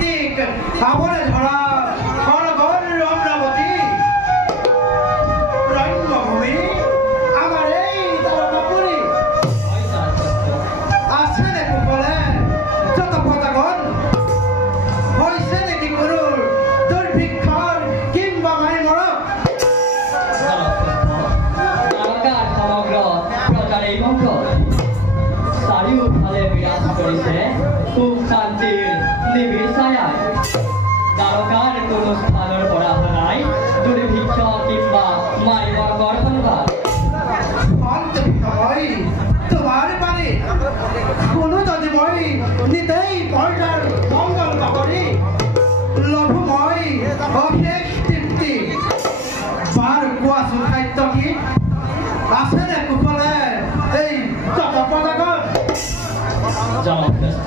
ঋতিক আবরে ধরা খড়গর অমরাবতী রঙ্গভূমি আমার এই তারকাপুরী আছে দেখো বলে যত পতাগণ হয়েছে নাকি গুরুর দুর্ভিক্ষর কিংবা মাই মরক তারকার সমগ্র প্রচার এই মন্ত্র চাৰিওফালে বিৰাজ কৰিছে সুখ শান্তিৰ নিবিড় ছায়ায় তাৰকাৰ কোনো স্থানৰ পৰা অহা নাই দুৰ্ভিক্ষ কিংবা মাৰিবৰ গৰ্ভনবাদ অন্তঃ তোমাৰ মানে কোনো যদি মই নিতেই পৰ্দাৰ মঙ্গল বাকৰি লঘুময় অশেষ তৃপ্তি বাৰ কোৱাচোন খাদ্য কি আছে নে কুশলে এই যত পদাগত জনশ্ৰেষ্ঠ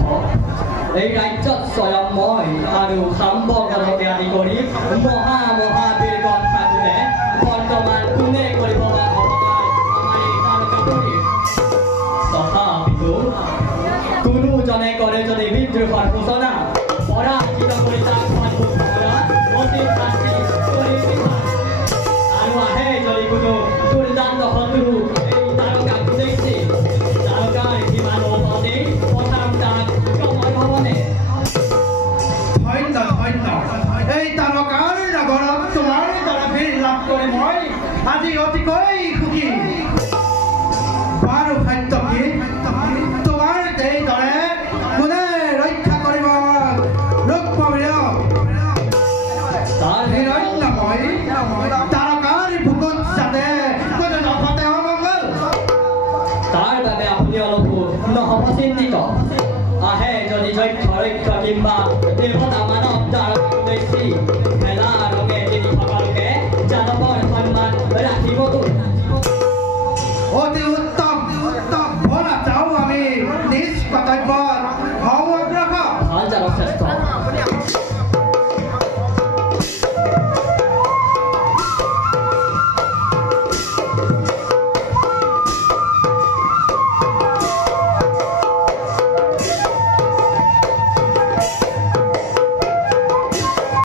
এই ৰাজ্যত স্বয়ং মই আৰু সাম্বগণকে আদি কৰি মহাবীৰ গণ থাকোঁতে বৰ্তমান কোনে কৰিব বা অপকাৰ আমাৰ এই তাৰকাপুৰীৰ তথাপিতো কোনোজনে কৰে যদি বিদ্ৰোহৰ সূচনা পৰাজিত কৰি তাক অদ্ভুত সময়ত অতি শাস্তি কৰি দিবা আৰু আহে যদি কোনো দুৰ্দান্ত শত্ৰু এই তাৰকাক দেখি তাৰকাৰ সীমা নৌপদে প্ৰথম তাক কমল ভবনে ধন্য ধন্য এই তাৰকাৰ নগৰত তোমাৰ দ্বাৰা ভিৰ লাভ কৰি মই আজি অতিকৈ সুখী বাৰু খাদ্য কি তোমাৰ এই দৰে কোনে ৰক্ষা কৰিব ৰোগ পাবিৰ তাৰ হিৰণ্যময় তাৰকাৰ বুকুত যাতে কোনো নফতে অমংগল তাৰ বাবে আপুনি অলপ নহব চিন্তিত আহে যদি যক্ষ ৰক্ষ কিংবা দেৱতা মানৱ তাৰকাক দেখি মেলা ৰঙে তিনি সকলোকে যাদৱৰ সন্মান ৰাখিবতো অতি